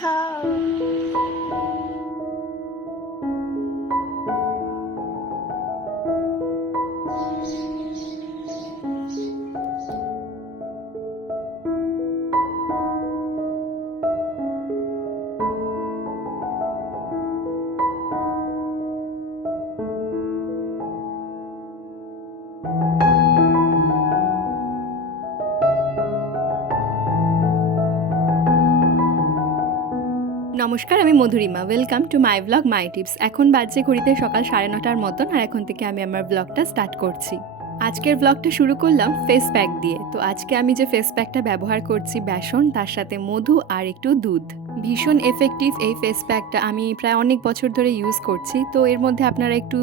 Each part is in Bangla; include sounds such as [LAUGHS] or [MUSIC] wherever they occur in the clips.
นะคะ নমস্কার, আমি Madhurima. Welcome to my blog my tips এখন বাজছে ঘড়িতে সকাল সাড়ে নটার মতন, আর এখন থেকে আমি আমার ব্লগটা স্টার্ট করছি। আজকের ব্লগটা শুরু করলাম ফেস প্যাক দিয়ে। তো আজকে আমি যে ফেস প্যাকটা ব্যবহার করছি বেসন, তার সাথে মধু আর একটু দুধ। ভীষণ এফেক্টিভ এই ফেস প্যাকটা আমি প্রায় অনেক বছর ধরে ইউজ করছি। তো এর মধ্যে আপনারা একটু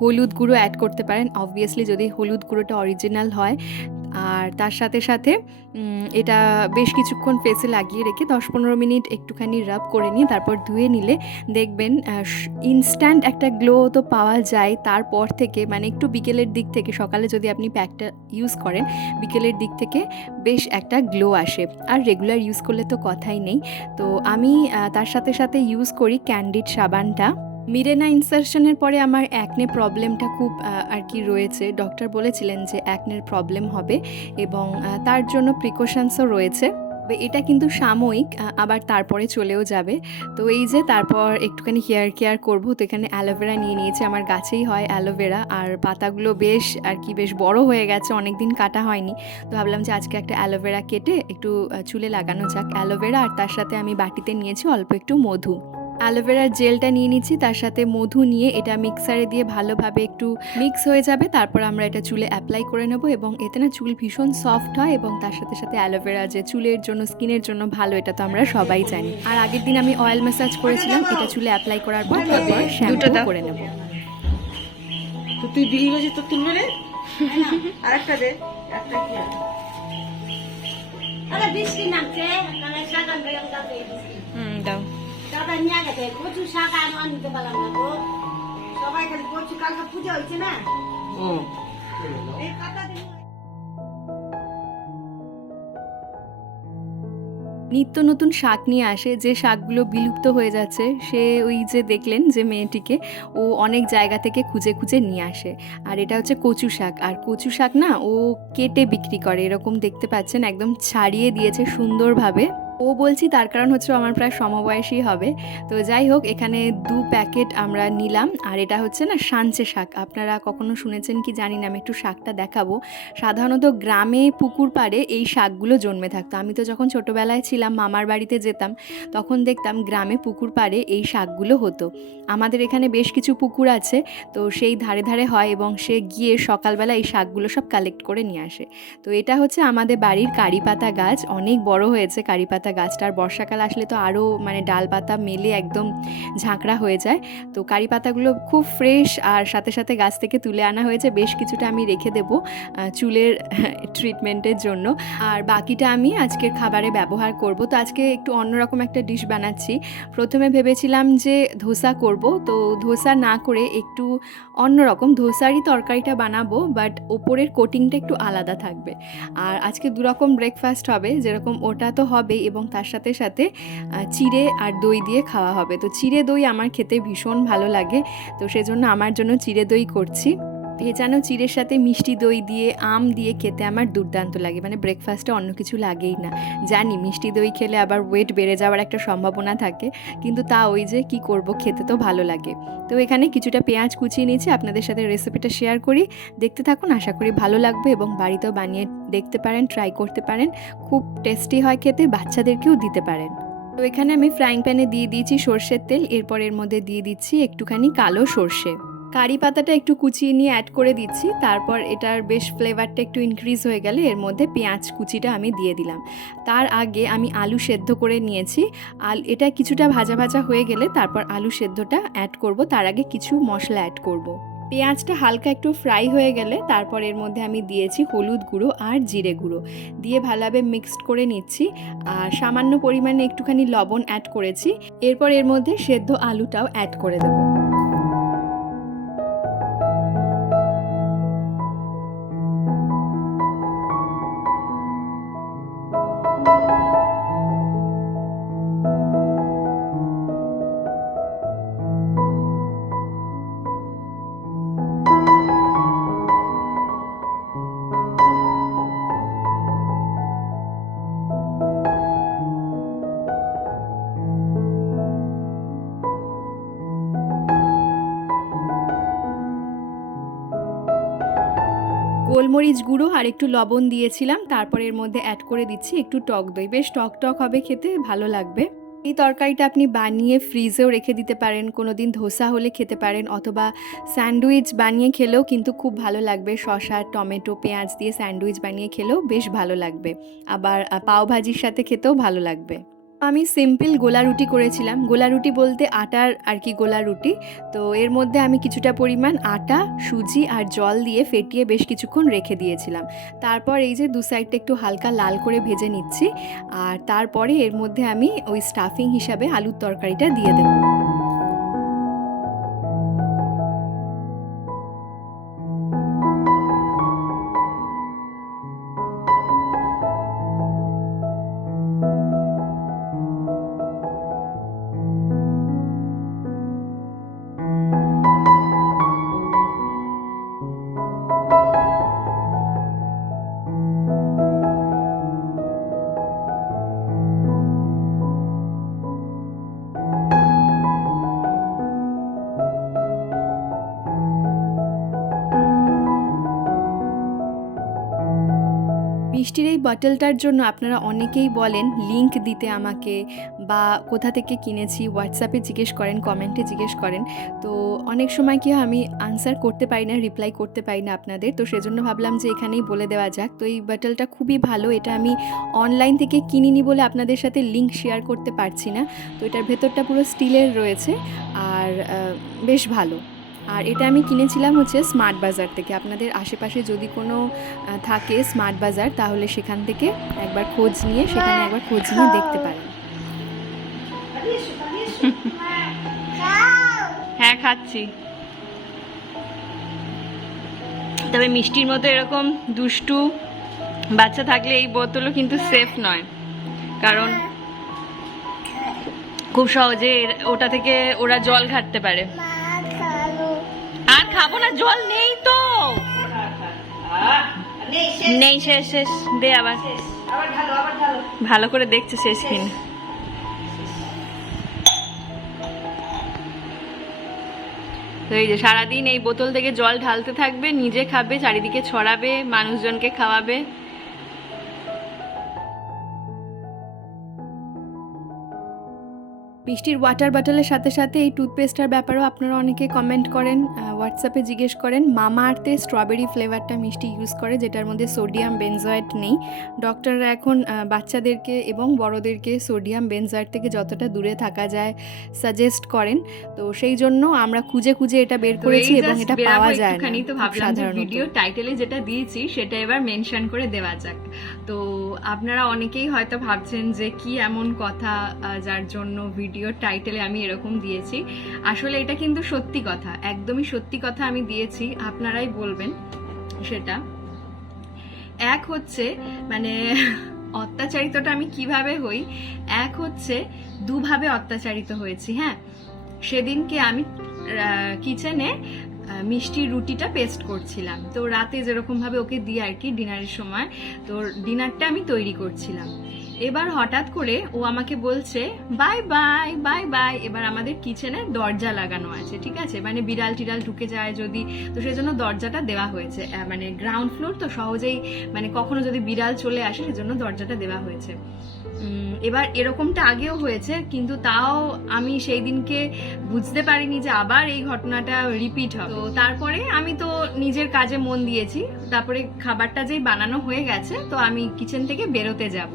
হলুদ গুঁড়ো অ্যাড করতে পারেন। অবভিয়াসলি যদি হলুদ গুঁড়োটা অরিজিনাল হয় আর তার সাথে সাথে এটা বেশ কিছুক্ষণ ফেসে লাগিয়ে রেখে দশ পনেরো মিনিট একটুখানি রাব করে নিয়ে তারপর ধুয়ে নিলে দেখবেন ইনস্ট্যান্ট একটা গ্লো তো পাওয়া যায়। তারপর থেকে মানে একটু বিকেলের দিক থেকে, সকালে যদি আপনি প্যাকটা ইউজ করেন, বিকেলের দিক থেকে বেশ একটা গ্লো আসে। আর রেগুলার ইউজ করলে তো কথাই নেই। তো আমি তার সাথে সাথে ইউজ করি ক্যান্ডিড সাবানটা। মিরেনা ইনসারশনের পরে আমার অ্যাকনে প্রবলেমটা খুব আর কি রয়েছে। ডক্টর বলেছিলেন যে অ্যাকনের প্রবলেম হবে এবং তার জন্য প্রিকশনসও রয়েছে। এটা কিন্তু সাময়িক আবার তারপরে চলেও যাবে। তো এই যে তারপর একটুখানি হেয়ার কেয়ার করব, তো এখানে অ্যালোভেরা নিয়ে নিয়েছি। আমার গাছেই হয় অ্যালোভেরা আর পাতাগুলো বেশ, আর কি বেশ বড় হয়ে গেছে অনেক দিন কাটা হয়নি। তো ভাবলাম যে আজকে একটা অ্যালোভেরা কেটে একটু চুলে লাগানো যাক। অ্যালোভেরা আর তার সাথে আমি বাটিতে নিয়েছি অল্প একটু মধু। অ্যালোভেরার জেলটা নিয়ে নিচ্ছি তার সাথে মধু নিয়ে এটা মিক্সারে দিয়ে ভালোভাবে একটু মিক্স হয়ে যাবে তারপর আমরা এটা চুলে অ্যাপ্লাই করে নেব এবং এতে না চুল ভীষণ সফট হয় এবং তার সাথে সাথে অ্যালোভেরা যে চুলের জন্য স্কিনের জন্য ভালো এটা তো আমরা সবাই জানি। আর আগের দিন আমি অয়েল ম্যাসাজ করেছিলাম এটা চুলে অ্যাপ্লাই করার পর তারপর শ্যাম্পু করে নেব। তো তুই বিড়ি বাজে তো তুলবে রে। আর একটা দে একটা কি? আরে? বৃষ্টি নামছে হুম দাও। দাদা নিয়ে গেছে। কচু শাক আর আনতে পারলাম না গো। সবাই খালি কচু কালকে পুজো হয়েছে না? এই কথা নিত্য নতুন শাক নিয়ে আসে যে শাকগুলো বিলুপ্ত হয়ে যাচ্ছে সে ওই যে দেখলেন যে মেয়েটিকে ও অনেক জায়গা থেকে খুঁজে খুঁজে নিয়ে আসে। আর এটা হচ্ছে কচু শাক। আর কচু শাক না ও কেটে বিক্রি করে এরকম দেখতে পাচ্ছেন একদম ছাড়িয়ে দিয়েছে সুন্দরভাবে। ও বলছি তার কারণ হচ্ছে আমার প্রায় সমবয়সী হবে। তো যাই হোক, এখানে দু প্যাকেট আমরা নিলাম। আর এটা হচ্ছে না সাঞ্চে শাক। আপনারা কখনো শুনেছেন কি জানি না, আমি একটু শাকটা দেখাবো। সাধারণত গ্রামে পুকুর পাড়ে এই শাকগুলো জন্মে থাকতো। আমি তো যখন ছোটোবেলায় ছিলাম, মামার বাড়িতে যেতাম, তখন দেখতাম গ্রামে পুকুর পাড়ে এই শাকগুলো হতো। আমাদের এখানে বেশ কিছু পুকুর আছে, তো সেই ধারে ধারে হয় এবং সে গিয়ে সকালবেলা এই শাকগুলো সব কালেক্ট করে নিয়ে আসে। তো এটা হচ্ছে আমাদের বাড়ির কারি পাতা গাছ। অনেক বড় হয়েছে কারি পাতা গাছটা। আর বর্ষাকাল আসলে তো আরও মানে ডাল পাতা মেলে একদম ঝাঁকড়া হয়ে যায়। তো কারি পাতাগুলো খুব ফ্রেশ আর সাথে সাথে গাছ থেকে তুলে আনা হয়েছে। বেশ কিছুটা আমি রেখে দেবো চুলের [LAUGHS] ট্রিটমেন্টের জন্য। আর বাকিটা আমি আজকের খাবারে ব্যবহার করব। তো আজকে একটু অন্যরকম একটা ডিশ বানাচ্ছি। প্রথমে ভেবেছিলাম যে ধোসা করব। তো ধোসা না করে একটু অন্যরকম ধোসারই তরকারিটা বানাবো বাট ওপরের কোটিংটা একটু আলাদা থাকবে। আর আজকে দুরকম ব্রেকফাস্ট হবে, যেরকম ওটা তো হবে এবং তার সাথে সাথে চিড়ে আর দই দিয়ে খাওয়া হবে। তো চিড়ে দই আমার খেতে ভীষণ ভালো লাগে। তো সেজন্য আমার জন্য চিড়ে দই করছি। ভেজানো চিড়ের সাথে মিষ্টি দই দিয়ে, আম দিয়ে খেতে আমার দুর্দান্ত লাগে। মানে ব্রেকফাস্টে অন্য কিছু লাগেই না। জানি মিষ্টি দই খেলে আবার ওয়েট বেড়ে যাওয়ার একটা সম্ভাবনা থাকে, কিন্তু তা ওই যে কি করব, খেতে তো ভালো লাগে। তো এখানে কিছুটা পেঁয়াজ কুচিয়ে নিয়েছি, আপনাদের সাথে রেসিপিটা শেয়ার করি। দেখতে থাকুন, আশা করি ভালো লাগবে এবং বাড়িতেও বানিয়ে দেখতে পারেন ট্রাই করতে পারেন। খুব টেস্টি হয় খেতে, বাচ্চাদেরকেও দিতে পারেন। তো এখানে আমি ফ্রাইং প্যানে দিয়ে দিয়েছি সর্ষের তেল, এরপর এর মধ্যে দিয়ে দিচ্ছি একটুখানি কালো সর্ষে। কারি পাতাটা একটু কুচিয়ে নিয়ে অ্যাড করে দিচ্ছি। তারপর এটার বেশ ফ্লেভারটা একটু ইনক্রিজ হয়ে গেলে এর মধ্যে পেঁয়াজ কুচিটা আমি দিয়ে দিলাম। তার আগে আমি আলু সেদ্ধ করে নিয়েছি। আল, এটা কিছুটা ভাজা ভাজা হয়ে গেলে তারপর আলু সেদ্ধটা অ্যাড করব। তার আগে কিছু মশলা অ্যাড করব। পেঁয়াজটা হালকা একটু ফ্রাই হয়ে গেলে তারপর এর মধ্যে আমি দিয়েছি হলুদ গুঁড়ো আর জিরে গুঁড়ো। দিয়ে ভালোভাবে মিক্সড করে নিচ্ছি। আর সামান্য পরিমাণে একটুখানি লবণ অ্যাড করেছি। এরপর এর মধ্যে সেদ্ধ আলুটাও অ্যাড করে দেবো। গোলমরিচ গুঁড়ো আর একটু লবণ দিয়েছিলাম। তারপরে এর মধ্যে অ্যাড করে দিচ্ছি একটু টক দই। বেশ টক টক হবে খেতে, ভালো লাগবে। এই তরকারিটা আপনি বানিয়ে ফ্রিজেও রেখে দিতে পারেন। কোনো দিন ধোসা হলে খেতে পারেন অথবা স্যান্ডউইচ বানিয়ে খেলেও কিন্তু খুব ভালো লাগবে। শসা, টমেটো, পেঁয়াজ দিয়ে স্যান্ডউইচ বানিয়ে খেলেও বেশ ভালো লাগবে। আবার পাওভাজির সাথে খেতেও ভালো লাগবে। আমি সিম্পল গোলা রুটি করেছিলাম। গোলা রুটি বলতে আটার আর কি গোলা রুটি তো এর মধ্যে আমি কিছুটা পরিমাণ আটা, সুজি আর জল দিয়ে ফেটিয়ে বেশ কিছুক্ষণ রেখে দিয়েছিলাম। তারপর এই যে দু সাইডটা একটু হালকা লাল করে ভেজে নিচ্ছি। আর তারপরে এর মধ্যে আমি ওই স্টাফিং হিসাবে আলুর তরকারিটা দিয়ে দেবো। মিষ্টির এই বটলটার জন্য আপনারা অনেকেই বলেন লিংক দিতে আমাকে বা কোথা থেকে কিনেছি? হোয়াটসঅ্যাপে জিজ্ঞেস করেন কমেন্টে জিজ্ঞেস করেন। তো অনেক সময় কি আমি আনসার করতে পারি না রিপ্লাই করতে পারি না আপনাদের। তো সেজন্য ভাবলাম যে এখানেই বলে দেওয়া যাক। তো এই বটলটা খুবই ভালো, এটা আমি অনলাইন থেকে কিনিনি বলে আপনাদের সাথে লিংক শেয়ার করতে পারছি না। তো এটার ভেতরটা পুরো স্টিলের রয়েছে, আর বেশ ভালো। আর এটা আমি কিনেছিলাম হচ্ছে স্মার্ট বাজার থেকে। আপনাদের আশেপাশে যদি কোনো থাকে স্মার্ট বাজার তাহলে সেখান থেকে একবার খোঁজ নিয়ে সেখানে একবার খোঁজ নিয়ে দেখতে পারেন। [LAUGHS] হ্যাঁ খাচ্ছি। তবে মিষ্টির মতো এরকম দুষ্টু বাচ্চা থাকলে এই বোতলও কিন্তু সেফ নয়। কারণ খুব সহজে ওটা থেকে ওরা জল ঘাটতে পারে। খাব না জল নেই তো। নেই শেষ। শেষ দে আবার। ভালো করে দেখছে শেষ। কিনা। তো এই যে সারাদিন এই বোতল থেকে জল ঢালতে থাকবে নিজে খাবে চারিদিকে ছড়াবে মানুষজনকে খাওয়াবে। মিষ্টির ওয়াটার বটলের সাথে সাথে এই টুথপেস্টটার ব্যাপারেও আপনারা অনেকে কমেন্ট করেন হোয়াটসঅ্যাপে জিজ্ঞেস করেন মামা আর্থে স্ট্রবেরি ফ্লেভারটা মিষ্টি ইউজ করে যেটার মধ্যে সোডিয়াম বেনজয়েট নেই। ডক্টররা এখন বাচ্চাদেরকে এবং বড়দেরকে সোডিয়াম বেনজয়েট থেকে যতটা দূরে থাকা যায় সাজেস্ট করেন। তো সেই জন্য আমরা খুঁজে খুঁজে এটা বের করেছি এবং এটা পাওয়া যায় না তো ভাবলাম ভিডিও টাইটেলে যেটা দিয়েছি সেটা এবার মেনশন করে দেওয়া যাক। তো আপনারা অনেকেই হয়তো ভাবছেন যে কি এমন কথা যার জন্য ভিডিও টাইটেলে আমি এরকম দিয়েছি। আসলে এটা কিন্তু সত্যি কথা, একদমই সত্যি কথা আমি দিয়েছি, আপনারাই বলবেন সেটা। এক হচ্ছে মানে অত্যাচারিতটা আমি কীভাবে হই? এক হচ্ছে, দুভাবে অত্যাচারিত হয়েছি হ্যাঁ? সেদিনকে আমি কিচেনে মিষ্টির রুটিটা পেস্ট করছিলাম। তো রাতে যেরকম ভাবে ওকে দিই আর কি, ডিনারের সময়, তো ডিনারটা আমি তৈরি করছিলাম। এবার হঠাৎ করে ও আমাকে বলছে, বাই বাই বাই বাই। এবার আমাদের কিচেনে দরজা লাগানো আছে, ঠিক আছে? মানে বিড়াল টিড়াল ঢুকে যায় যদি। তো সেজন্য দরজাটা দেওয়া হয়েছে। মানে গ্রাউন্ড ফ্লোর তো সহজেই মানে কখনো যদি বিড়াল চলে আসে, সেজন্য দরজাটা দেওয়া হয়েছে। এবার এরকমটা আগেও হয়েছে, কিন্তু তাও আমি সেই দিনকে বুঝতে পারিনি যে আবার এই ঘটনাটা রিপিট হবে। তো তারপরে আমি তো নিজের কাজে মন দিয়েছি। তারপরে খাবারটা যেই বানানো হয়ে গেছে, তো আমি কিচেন থেকে বেরোতে যাব।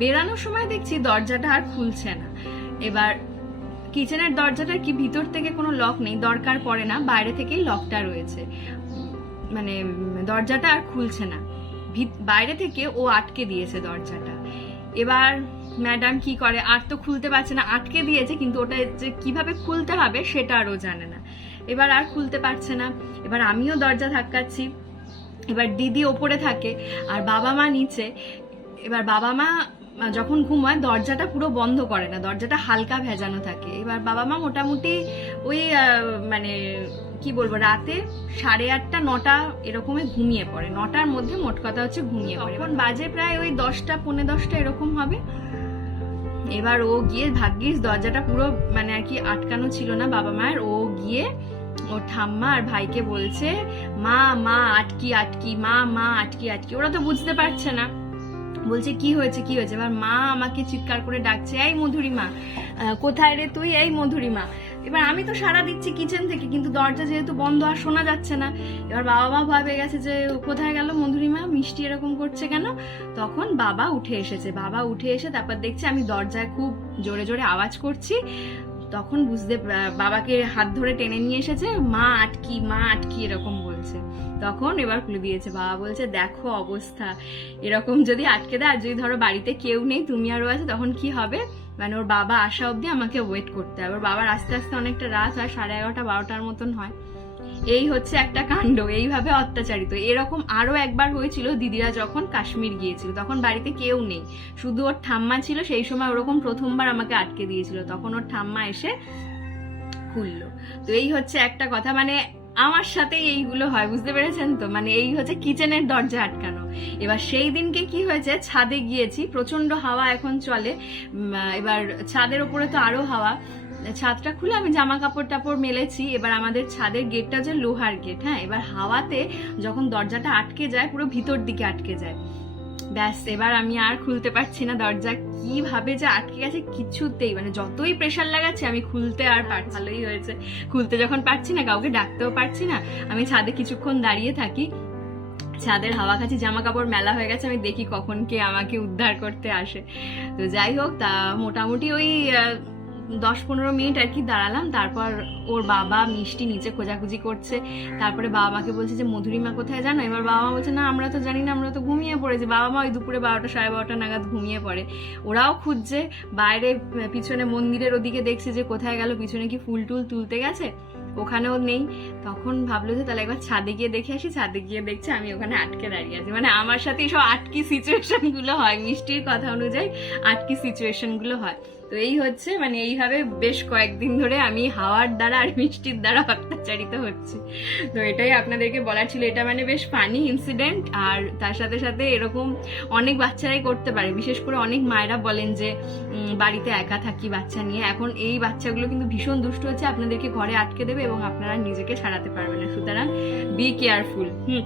বেরানোর সময় দেখছি দরজাটা আর খুলছে না। এবার কিচেনের দরজাটার কি ভিতর থেকে কোনো লক নেই, দরকার পড়ে না, বাইরে থেকেই লকটা রয়েছে। মানে দরজাটা আর খুলছে না। বাইরে থেকে ও আটকে দিয়েছে দরজাটা। এবার ম্যাডাম কি করে? আর তো খুলতে পারছে না, আটকে দিয়েছে, কিন্তু ওটা যে কীভাবে খুলতে হবে সেটা আরও জানে না। এবার আর খুলতে পারছে না। এবার আমিও দরজা ধাক্কাচ্ছি। এবার দিদি ওপরে থাকে, আর বাবা মা নিচে। এবার বাবা মা যখন ঘুমায় দরজাটা পুরো বন্ধ করে না দরজাটা হালকা ভেজানো থাকে। এবার বাবা মা মোটামুটি ওই মানে কি বলব রাতে সাড়ে আটটা নটা এরকমই ঘুমিয়ে পড়ে। নটার মধ্যে মোট কথা হচ্ছে ঘুমিয়ে পড়ে। এখন বাজে প্রায় ওই দশটা পৌনে দশটা এরকম হবে। এবার ও গিয়ে ভাগ্যিস দরজাটা পুরো মানে আর কি আটকানো ছিল না বাবা মায়ের। ও গিয়ে ওর ঠাম্মা আর ভাইকে বলছে মা মা আটকি আটকি মা মা আটকি আটকি। ওরা তো বুঝতে পারছে না। বলছে, কি হয়েছে কি হয়েছে? এবার মা আমাকে চিৎকার করে ডাকছে, এই মধুরিমা কোথায় রে তুই? এই মধুরিমা এবার আমি তো সারা দিচ্ছি কিচেন থেকে, কিন্তু দরজা যেহেতু বন্ধ আর শোনা যাচ্ছে না, এবার বাবা মা পেয়ে গেছে যে, কোথায় গেল মধুরিমা মিষ্টি এরকম করছে কেন? তখন বাবা উঠে এসেছে, বাবা উঠে এসে তারপর দেখছে আমি দরজায় খুব জোরে জোরে আওয়াজ করছি। তখন বুঝতে বাবাকে হাত ধরে টেনে নিয়ে এসেছে, মা আটকি মা আটকি, এরকম তখন এবার খুলে দিয়েছে। বাবা বলছে, দেখো অবস্থা। এরকম যদি আটকে দেয়, আর যদি ধরো বাড়িতে কেউ নেই, তুমি আরও আছে, তখন কি হবে? মানে ওর বাবা আসা অবধি আমাকে ওয়েট করতে হবে। ওর বাবার আস্তে আস্তে অনেকটা রাত হয়, সাড়ে এগারোটা, বারোটার মতন হয়। এই হচ্ছে একটা কাণ্ড, এইভাবে অত্যাচারিত। এরকম আরও একবার হয়েছিল দিদিরা যখন কাশ্মীর গিয়েছিল, তখন বাড়িতে কেউ নেই। শুধু ওর ঠাম্মা ছিল, সেই সময় ওরকম প্রথমবার আমাকে আটকে দিয়েছিল। তখন ওর ঠাম্মা এসে খুললো। তো এই হচ্ছে একটা কথা। মানে আমার সাথে এইগুলো হয়, বুঝতে পেরেছেন তো? মানে এই হচ্ছে কিচেনের দরজা আটকানো। এবার সেই দিনকে কি হয়েছে? ছাদে গিয়েছি প্রচণ্ড হাওয়া এখন চলে। এবার ছাদের ওপরে তো আরও হাওয়া। ছাদটা খুলে আমি জামা কাপড় টাপড় মেলেছি। এবার আমাদের ছাদের গেটটা যে লোহার গেট হ্যাঁ? এবার হাওয়াতে যখন দরজাটা আটকে যায়, পুরো ভিতর দিকে আটকে যায়। ব্যাস এবার আমি আর খুলতে পারছি না দরজা। কীভাবে যে আটকে গেছে কিছুতেই মানে যতই প্রেশার লাগাচ্ছে আমি খুলতে আর পার ভালোই হয়েছে। খুলতে যখন পারছি না কাউকে ডাকতেও পারছি না। আমি ছাদে কিছুক্ষণ দাঁড়িয়ে থাকি। ছাদের হাওয়া খাচ্ছি জামা কাপড় মেলা হয়ে গেছে আমি দেখি কখন কে আমাকে উদ্ধার করতে আসে। তো যাই হোক তা মোটামুটি ওই দশ পনেরো মিনিট আর কি দাঁড়ালাম। তারপর ওর বাবা মিষ্টি নিচে খোঁজাখুঁজি করছে। তারপরে বাবা মাকে বলছে যে, মধুরিমা কোথায় জানো? এবার বাবা মা বলছে, না, আমরা তো জানি না, আমরা তো ঘুমিয়ে পড়েছি। বাবা মা ওই দুপুরে বারোটা, সাড়ে বারোটা নাগাদ ঘুমিয়ে পড়ে। ওরাও খুঁজছে। বাইরে পিছনে মন্দিরের ওদিকে দেখছে যে, কোথায় গেল, পিছনে কি ফুল টুল তুলতে গেছে? ওখানেও নেই। তখন ভাবলো যে, তাহলে একবার ছাদে গিয়ে দেখে আসি। ছাদে গিয়ে দেখছে আমি ওখানে আটকে দাঁড়িয়ে আছি। মানে আমার সাথে সব আটকি সিচুয়েশনগুলো হয়। মিষ্টির কথা অনুযায়ী আটকি সিচুয়েশনগুলো হয়। তো এই হচ্ছে মানে এইভাবে বেশ কয়েকদিন ধরে আমি হাওয়ার দ্বারা আর মিষ্টির দ্বারা অত্যাচারিত হচ্ছে। তো এটাই আপনাদেরকে বলার ছিল। এটা মানে বেশ ফানি ইনসিডেন্ট আর তার সাথে সাথে এরকম অনেক বাচ্চারাই করতে পারে। বিশেষ করে অনেক মায়েরা বলেন যে বাড়িতে একা থাকি বাচ্চা নিয়ে। এখন এই বাচ্চাগুলো কিন্তু ভীষণ দুষ্ট হচ্ছে, আপনাদেরকে ঘরে আটকে দেবে এবং আপনারা নিজেকে ছাড়াতে পারবেন না। সুতরাং be careful hmm.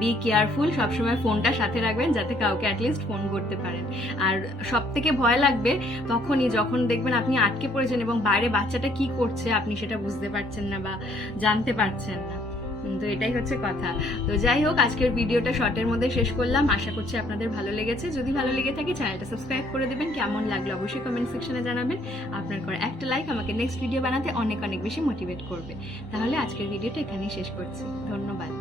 Be careful সবসময় ফোনটা সাথে রাখবেন যাতে কাউকে অ্যাটলিস্ট ফোন করতে পারেন। আর সব থেকে ভয় লাগবে তখনই যখন দেখবেন আপনি আটকে পড়েছেন এবং বাইরে বাচ্চাটা কি করছে আপনি সেটা বুঝতে পারছেন না বা জানতে পারছেন না। তো এটাই হচ্ছে কথা। তো যাই হোক, আজকের ভিডিওটা শর্টের মধ্যে শেষ করলাম। আশা করছি আপনাদের ভালো লেগেছে। যদি ভালো লেগে থাকে চ্যানেলটা সাবস্ক্রাইব করে দেবেন। কেমন লাগল অবশ্যই কমেন্ট সেকশনে জানাবেন। আপনার করে একটা লাইক আমাকে নেক্সট ভিডিও বানাতে অনেক অনেক বেশি মোটিভেট করবে। তাহলে আজকের ভিডিওটা এখানেই শেষ করছি। ধন্যবাদ।